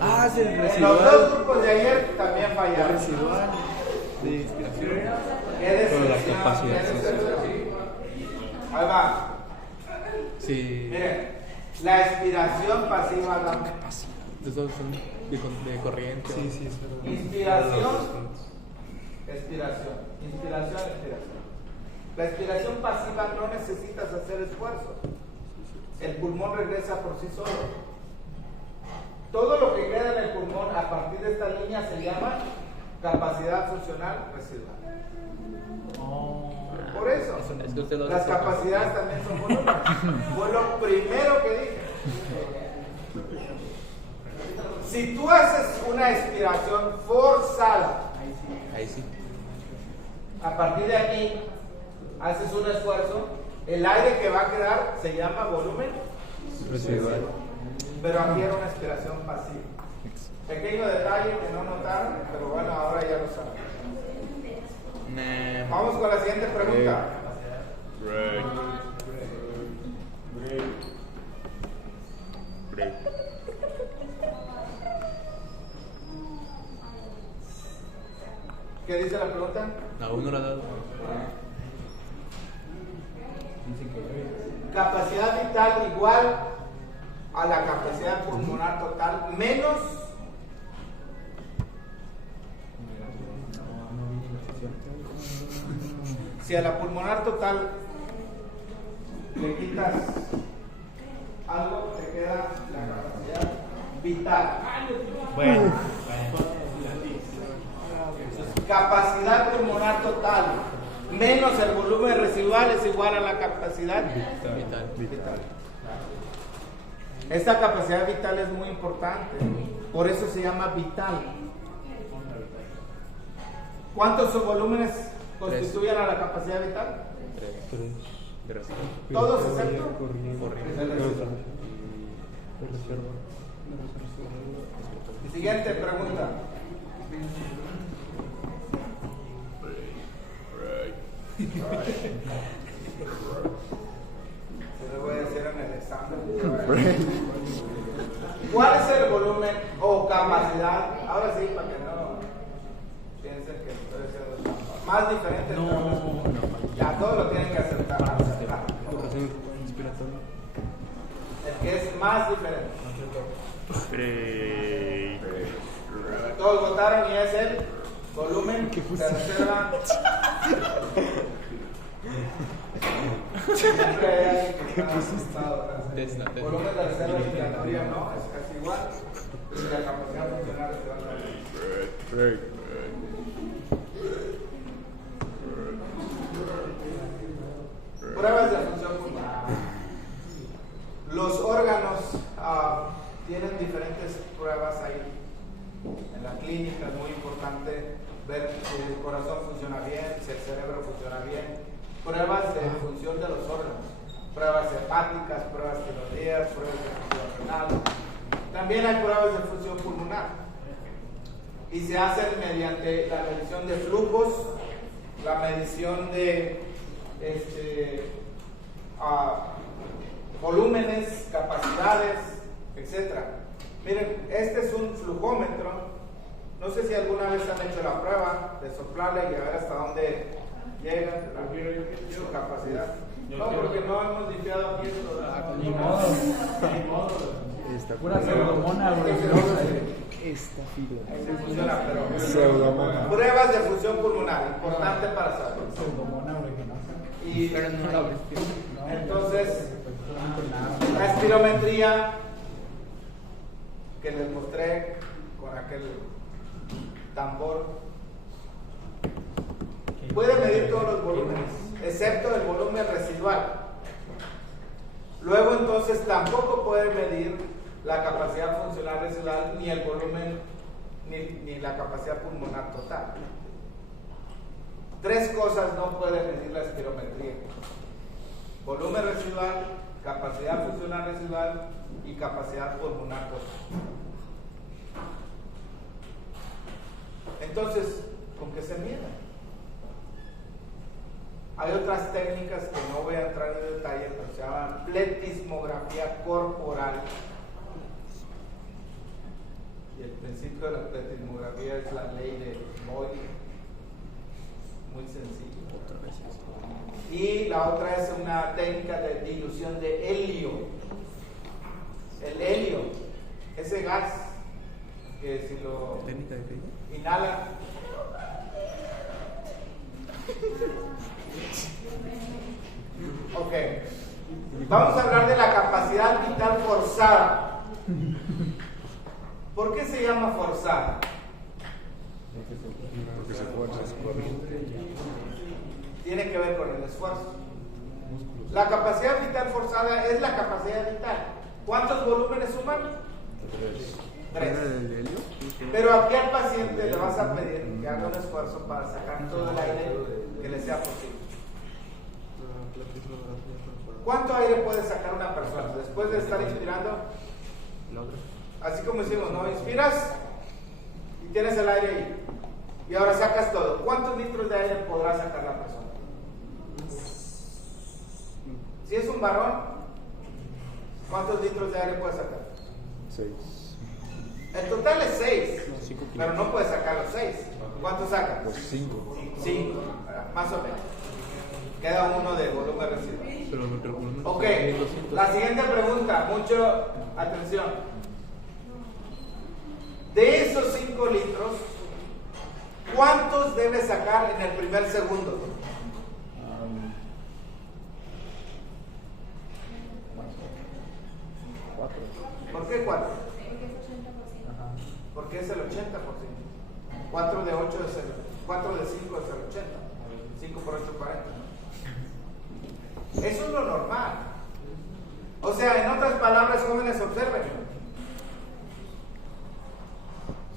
Ah, sí, el En los residual. dos grupos de ayer también fallaron. Residual de inspiración. ¿Qué decepción? Con la capacidad, ¿Qué sí, decepción? Ahí va. Sí. Miren, la expiración pasiva da Esos son de corriente. Sí, sí, es inspiración, expiración, inspiración, expiración. La expiración pasiva no necesitas hacer esfuerzo. El pulmón regresa por sí solo. Todo lo que queda en el pulmón a partir de esta línea se llama capacidad funcional residual. Por eso, Es que usted lo las hace. capacidades también son volúmenes. Fue lo primero que dije. Si tú haces una expiración forzada, Ahí sí. a partir de aquí haces un esfuerzo, el aire que va a quedar se llama volumen Residual. pero aquí era una expiración pasiva. Pequeño detalle que no notaron, pero bueno, ahora ya lo saben. Nah. Vamos con la siguiente pregunta. ¿Qué dice la pregunta? Aún no lo ha dado. Capacidad vital igual a la capacidad pulmonar total menos si a la pulmonar total le quitas algo, te queda la capacidad vital. Bueno, Capacidad pulmonar total menos el volumen residual es igual a la capacidad Vital. Esta capacidad vital es muy importante, por eso se llama vital. ¿Cuántos volúmenes constituyen a la capacidad vital? 3. De residual. Todos excepto Corriente. el residual. Siguiente pregunta. Se lo voy a decir en el examen. ¿Cuál es el volumen o capacidad? Ahora sí, para que no piensen que estoy haciendo trampa. Más diferente. Ya todos lo tienen que aceptar. Educación inspiratoria. El que es más diferente. Todos votaron y es el volumen de reserva. Siempre hay alguien que está asustado. Tesla. Volumen de reserva inspiratoria no, es casi igual. Y la capacidad funcional es igual. Pruebas de función pulmonar. Los órganos tienen diferentes pruebas ahí. En la clínica es muy importante ver si el corazón funciona bien, si el cerebro funciona bien. Pruebas de función de los órganos. Pruebas hepáticas, pruebas tiroideas, pruebas de función renal. También hay pruebas de función pulmonar. Y se hacen mediante la medición de flujos, la medición de volúmenes, capacidades, etc. Miren, este es un flujómetro. No sé si alguna vez han hecho la prueba de soplarle y a ver hasta dónde llega su capacidad. No, porque no hemos limpiado aquí esto. ni modo. Esta Pura pseudomona, güey. Esta fila. Sí funciona, pero Pseudomona. pruebas de función pulmonar, importante para saber. Pseudomona, güey, que no. Y Pero no la abriste. entonces, la espirometría que les mostré con aquel tambor puede medir todos los volúmenes, excepto el volumen residual. Luego entonces tampoco puede medir la capacidad funcional residual, ni el volumen, ni la capacidad pulmonar total. Tres cosas no puede medir la espirometría: volumen residual, capacidad funcional residual y capacidad pulmonar total. Entonces, ¿con qué se mide? Hay otras técnicas que no voy a entrar en detalle, pero se llaman pletismografía corporal. Y el principio de la pletismografía es la ley de Boyle. Muy sencillo. Y la otra es una técnica de dilución de helio. El helio, ese gas que si lo ¿Técnica de qué? inhala, ok, vamos a hablar de la capacidad vital forzada. ¿Por qué se llama forzada? Porque se fuerza. Tiene que ver con el esfuerzo. La capacidad vital forzada es la capacidad vital. ¿Cuántos volúmenes suman? 3. ¿El helio? Pero aquí al paciente le vas a pedir que haga un esfuerzo para sacar todo el aire que le sea posible. ¿Cuánto aire puede sacar una persona después de estar inspirando? Así como hicimos, ¿no? Inspiras y tienes el aire ahí. Y ahora sacas todo. ¿Cuántos litros de aire podrá sacar la persona? Si es un varón, ¿cuántos litros de aire puede sacar? 6. El total es 6, pero no puede sacar los 6. ¿Cuánto saca? Pues 5. 5, más o menos. Queda uno de volumen residual. Pero nuestro volumen Ok, son 1200. la siguiente pregunta, mucho atención. De esos 5 litros, ¿cuántos debe sacar en el primer segundo? 4. ¿Por qué 4? Porque es el 80%. 4 de 8 es el 4 de 5 es el 80. 5 por 8, 40. Eso es lo normal. O sea, en otras palabras, jóvenes, observen.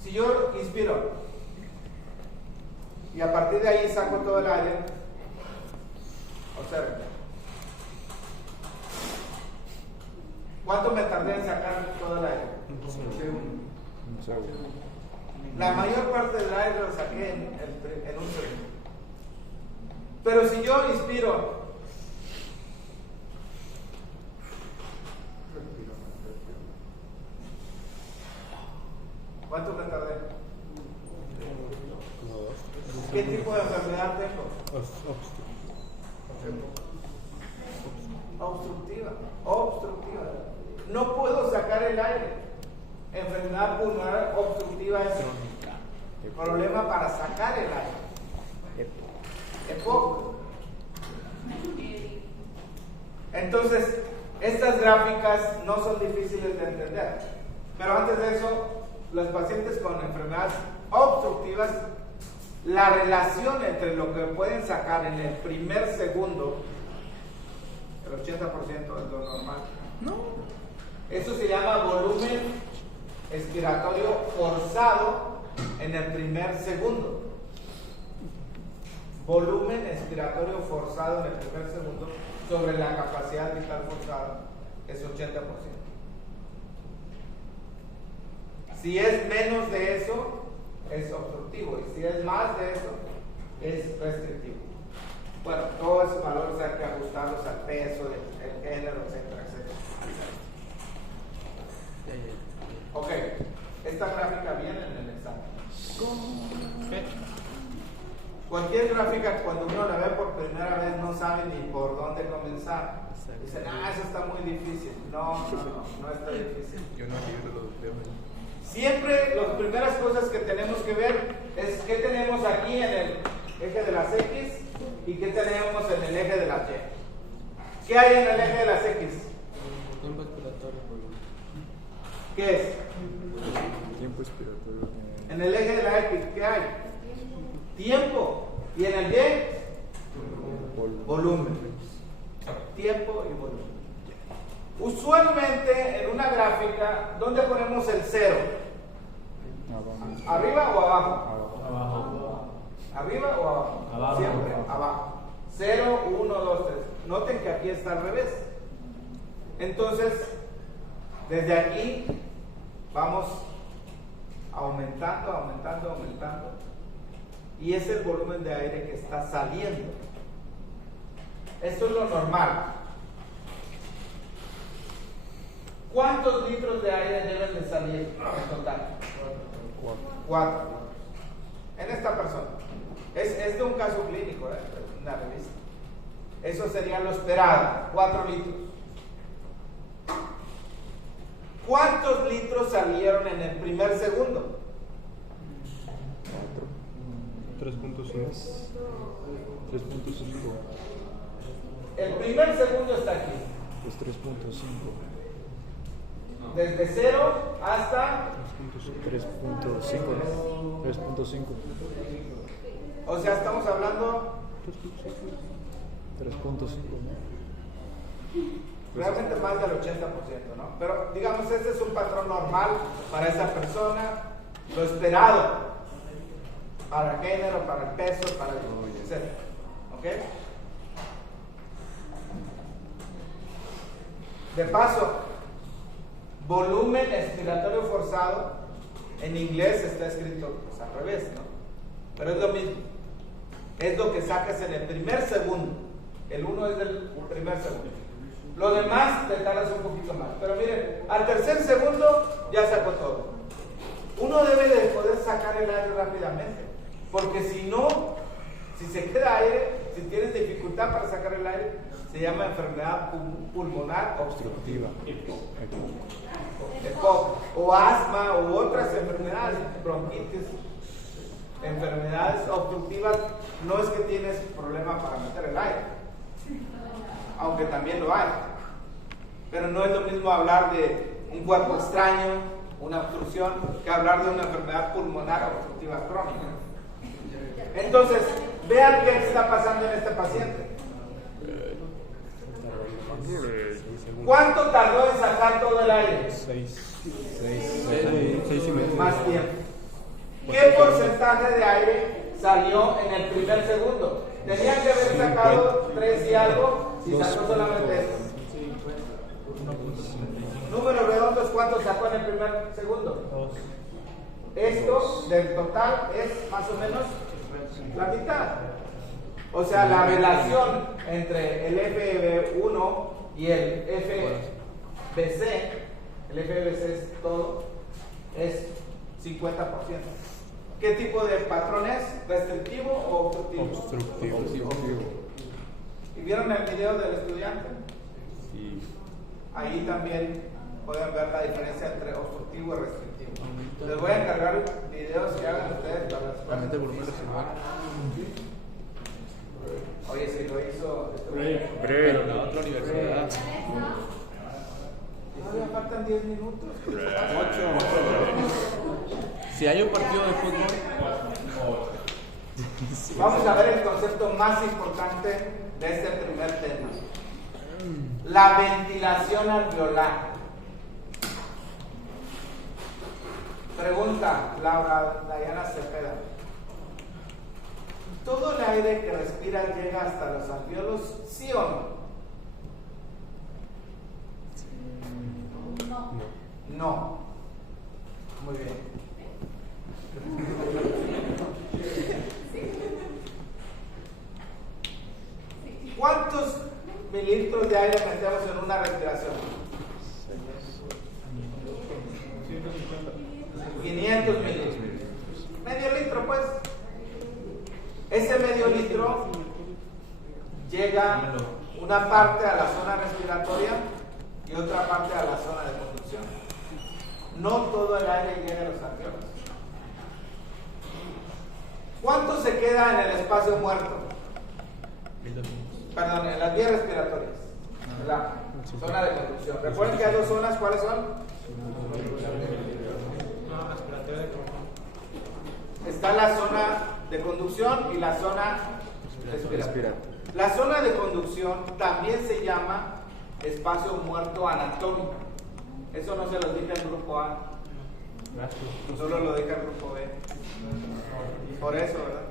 Si yo inspiro y a partir de ahí saco todo el aire, observen. ¿Cuánto me tardé en sacar todo el aire? Un segundo. La mayor parte del aire lo saqué en un segundo. Pero si yo inspiro, ¿cuánto me tardé? ¿Qué tipo de enfermedad tengo? Obstructiva. Obstructiva. No puedo sacar el aire. Enfermedad pulmonar obstructiva es problema para sacar el aire. EPOC. Entonces, estas gráficas no son difíciles de entender. Pero antes de eso, los pacientes con enfermedades obstructivas, la relación entre lo que pueden sacar en el primer segundo, el 80% es lo normal. No. Eso se llama volumen expiratorio forzado en el primer segundo. Volumen expiratorio forzado en el primer segundo sobre la capacidad vital forzada es 80%. Si es menos de eso, es obstructivo, y si es más de eso, es restrictivo. Bueno, todos esos valores hay que ajustarlos al peso, el género, etcétera, etcétera. Ok, esta gráfica viene en el examen. ¿Qué? Cualquier gráfica, cuando uno la ve por primera vez, no sabe ni por dónde comenzar. Dicen, eso está muy difícil. No está difícil. Yo no libro los veo. Siempre las primeras cosas que tenemos que ver es qué tenemos aquí en el eje de las X y qué tenemos en el eje de las Y. ¿Qué hay en el eje de las X? Tiempo expiratorio. ¿Qué es? Tiempo expiratorio. En el eje de la X, ¿qué hay? Tiempo. ¿Y en el Y? Volumen. Tiempo y volumen. Usualmente en una gráfica, ¿dónde ponemos el 0? ¿Arriba o abajo? Abajo. ¿Arriba o abajo? Abajo. Siempre abajo. 0, 1, 2, 3. Noten que aquí está al revés. Entonces, desde aquí vamos aumentando y es el volumen de aire que está saliendo. Esto es lo normal. ¿Cuántos litros de aire deben de salir en total? 4. En esta persona. Es de un caso clínico, una revista. Eso sería lo esperado, 4 litros. ¿Cuántos litros salieron en el primer segundo? 3.5. El primer segundo está aquí. Pues 3.5. Desde 0 hasta... 3.5, ¿no? 3.5. O sea, estamos hablando 3.5, ¿no? realmente más del 80%, ¿no? Pero digamos, este es un patrón normal para esa persona, lo esperado para el género, para el peso, para el etc. ¿Ok? De paso, volumen expiratorio forzado, en inglés está escrito pues, al revés, ¿no? Pero es lo mismo. Es lo que sacas en el primer segundo. El 1 es del primer segundo. Lo demás te tardas un poquito más. Pero miren, al tercer segundo ya sacó todo. Uno debe de poder sacar el aire rápidamente. Porque si no, si se queda aire, si tienes dificultad para sacar el aire, se llama enfermedad pulmonar obstructiva. EPOC, o asma u otras enfermedades, bronquitis, enfermedades obstructivas. No es que tienes problema para meter el aire, aunque también lo hay, pero no es lo mismo hablar de un cuerpo extraño, una obstrucción, que hablar de una enfermedad pulmonar obstructiva crónica. Entonces, vean qué está pasando en este paciente. ¿Cuánto tardó en sacar todo el aire? 6 Más tiempo. ¿Qué porcentaje de aire salió en el primer segundo? Tenían que haber sacado 3 y algo si sacó solamente esto. Números redondos, ¿cuánto sacó en el primer segundo? Esto del total es más o menos la mitad. O sea, la relación entre el FEV1 y el FBC, el FBC es todo, es 50%. ¿Qué tipo de patrón es? ¿Restrictivo o obstructivo? Obstructivo. ¿Y vieron el video del estudiante? Sí. Ahí también pueden ver la diferencia entre obstructivo y restrictivo. Les voy a encargar videos que hagan ustedes para las Realmente el volumen residual. Oye, si lo hizo... Pero la otra universidad. Todavía faltan 10 minutos. 8. Si hay un partido de fútbol. Vamos a ver el concepto más importante de este primer tema. La ventilación alveolar. Pregunta Laura Dayana Cepeda. ¿Todo el aire que respiras llega hasta los alvéolos, sí o no? No. Muy bien. ¿Cuántos mililitros de aire metemos en una respiración? 500 mililitros. Medio litro, pues. Ese medio litro llega una parte a la zona respiratoria y otra parte a la zona de conducción. No todo el aire llega a los alvéolos. ¿Cuánto se queda en el espacio muerto? Perdón, en las vías respiratorias. La zona de conducción. Recuerden que hay 2 zonas, ¿cuáles son? Está la zona de conducción y la zona respiratoria. La zona de conducción también se llama espacio muerto anatómico. Eso no se lo dije al grupo A. Solo lo dije al grupo B. Por eso, ¿verdad?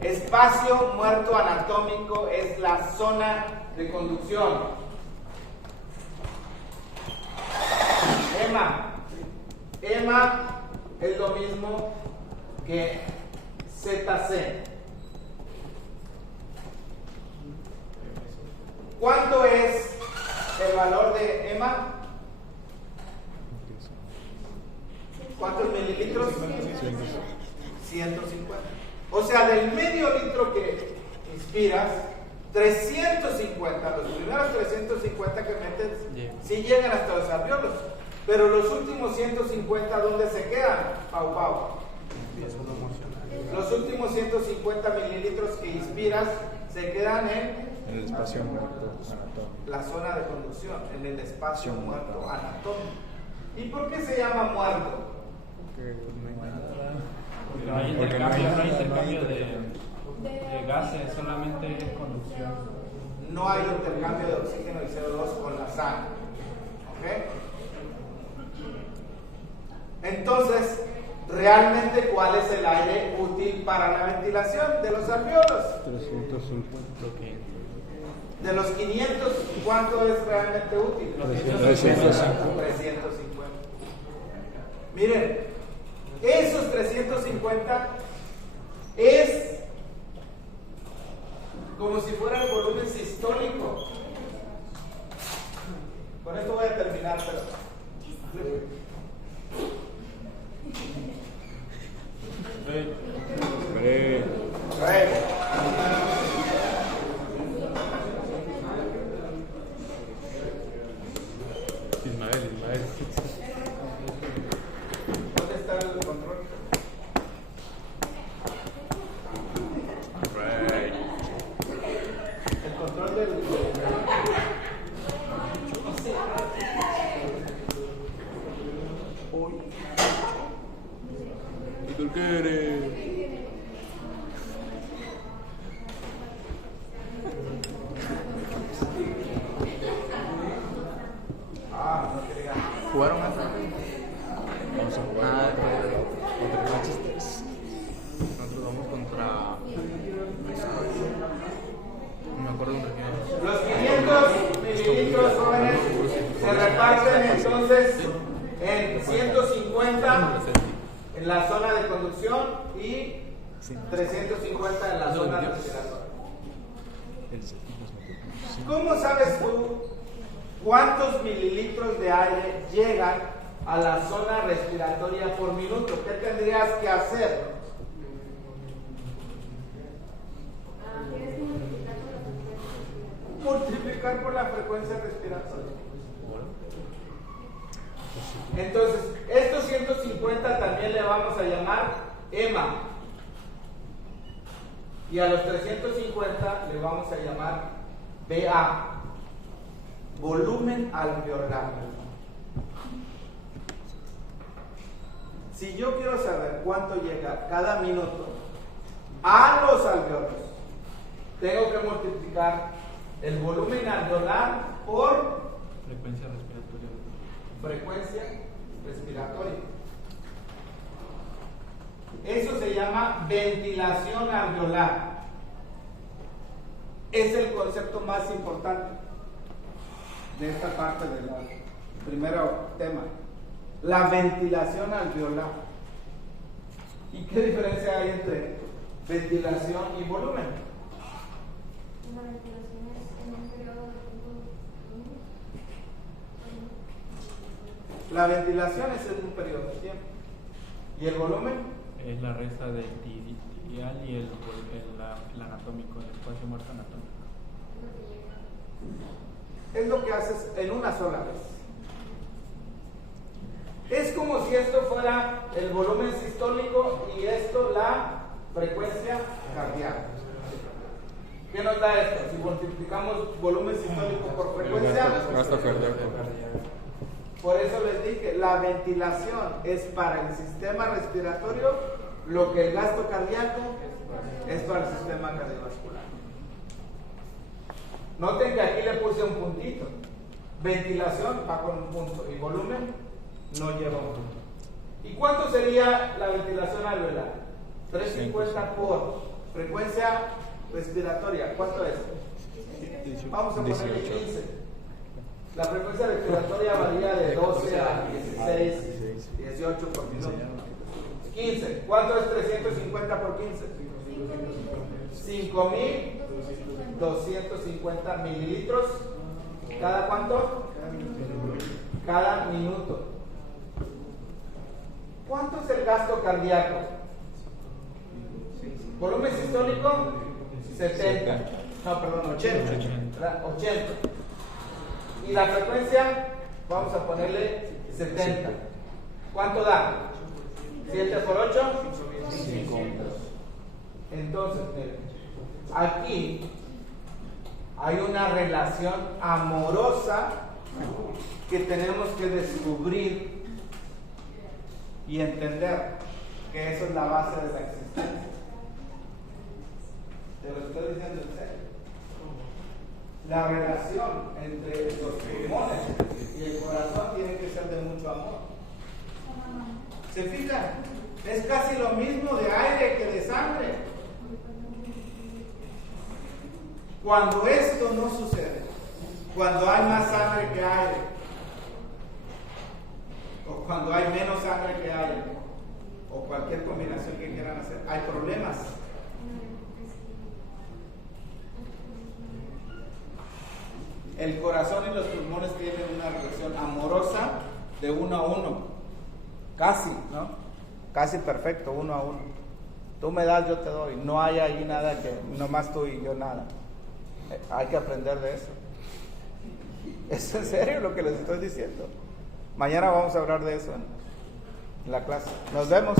Espacio muerto anatómico es la zona de conducción. Emma, es lo mismo que ZC. ¿Cuánto es el valor de EMA? ¿Cuántos mililitros? 150. O sea, del medio litro que inspiras, 350, los primeros 350 que metes, sí llegan hasta los alvéolos. Pero los últimos 150, ¿dónde se quedan? Pau. Los últimos 150 mililitros que inspiras se quedan en el espacio muerto anatómico. La zona de conducción, en el espacio muerto anatómico. ¿Y por qué se llama muerto? Porque no hay intercambio de gases, solamente conducción. No hay intercambio de oxígeno y CO2 con la sangre. ¿Ok? Entonces, realmente, ¿cuál es el aire útil para la ventilación de los alvéolos? 350. De los 500, ¿cuánto es realmente útil? 350. Miren, esos 350 es como si fuera el volumen sistólico. Con esto voy a terminar, pero Ismael. ¿dónde está el control? El control del... ¿Y tú qué eres? No quería. ¿Jugaron hasta? Vamos a jugar contra Manchester. Nosotros vamos contra... No me acuerdo contra quién. Los 500 mililitros jóvenes se reparten entonces en 150 en la zona de conducción y 350 en la zona respiratoria. ¿Cómo sabes tú cuántos mililitros de aire llegan a la zona respiratoria por minuto? ¿Qué tendrías que hacer? Multiplicar por la frecuencia respiratoria. Entonces, estos 150 también le vamos a llamar EMA. Y a los 350 le vamos a llamar BA. Volumen alveolar. Si yo quiero saber cuánto llega cada minuto a los alveolos, tengo que multiplicar el volumen alveolar por frecuencia respiratoria. Eso se llama ventilación alveolar. Es el concepto más importante de esta parte del primer tema. La ventilación alveolar. ¿Y qué diferencia hay entre ventilación y volumen? La ventilación es en un periodo de tiempo. La ventilación es en un periodo de tiempo. ¿Y el volumen? Es la resta del tibial y el anatómico, el espacio muerto anatómico. Es lo que haces en una sola vez. Es como si esto fuera el volumen sistólico y esto la frecuencia cardíaca. ¿Qué nos da esto? Si multiplicamos volumen sistólico por frecuencia, Gasto cardíaco. por eso les dije, la ventilación es para el sistema respiratorio lo que el gasto cardíaco es para el sistema cardiovascular. Noten que aquí le puse un puntito. Ventilación va con un punto y volumen no lleva un punto. ¿Y cuánto sería la ventilación alveolar? 350 por frecuencia respiratoria. ¿Cuánto es? Vamos a ponerle 15. La frecuencia respiratoria varía de 12 a 16, 18 por minuto. 15. ¿Cuánto es 350 por 15? 5,250 mililitros. ¿Cada cuánto? Cada minuto. ¿Cuánto es el gasto cardíaco? Volumen sistólico, 70. No, perdón, 80. 80. Y la frecuencia, vamos a ponerle 70. ¿Cuánto da? 7 por 8, 5. Entonces, miren, aquí hay una relación amorosa que tenemos que descubrir y entender que eso es la base de la existencia. Te lo estoy diciendo en serio. La relación entre los pulmones y el corazón tiene que ser de mucho amor. ¿Se fijan? Es casi lo mismo de aire que de sangre. Cuando esto no sucede, cuando hay más sangre que aire, o cuando hay menos sangre que aire, o cualquier combinación que quieran hacer, hay problemas. El corazón y los pulmones tienen una relación amorosa de 1 a 1. Casi, ¿no? Casi perfecto, 1 a 1. Tú me das, yo te doy. No hay ahí nada que, nomás tú y yo nada. Hay que aprender de eso. ¿Es en serio lo que les estoy diciendo? Mañana vamos a hablar de eso en la clase. Nos vemos.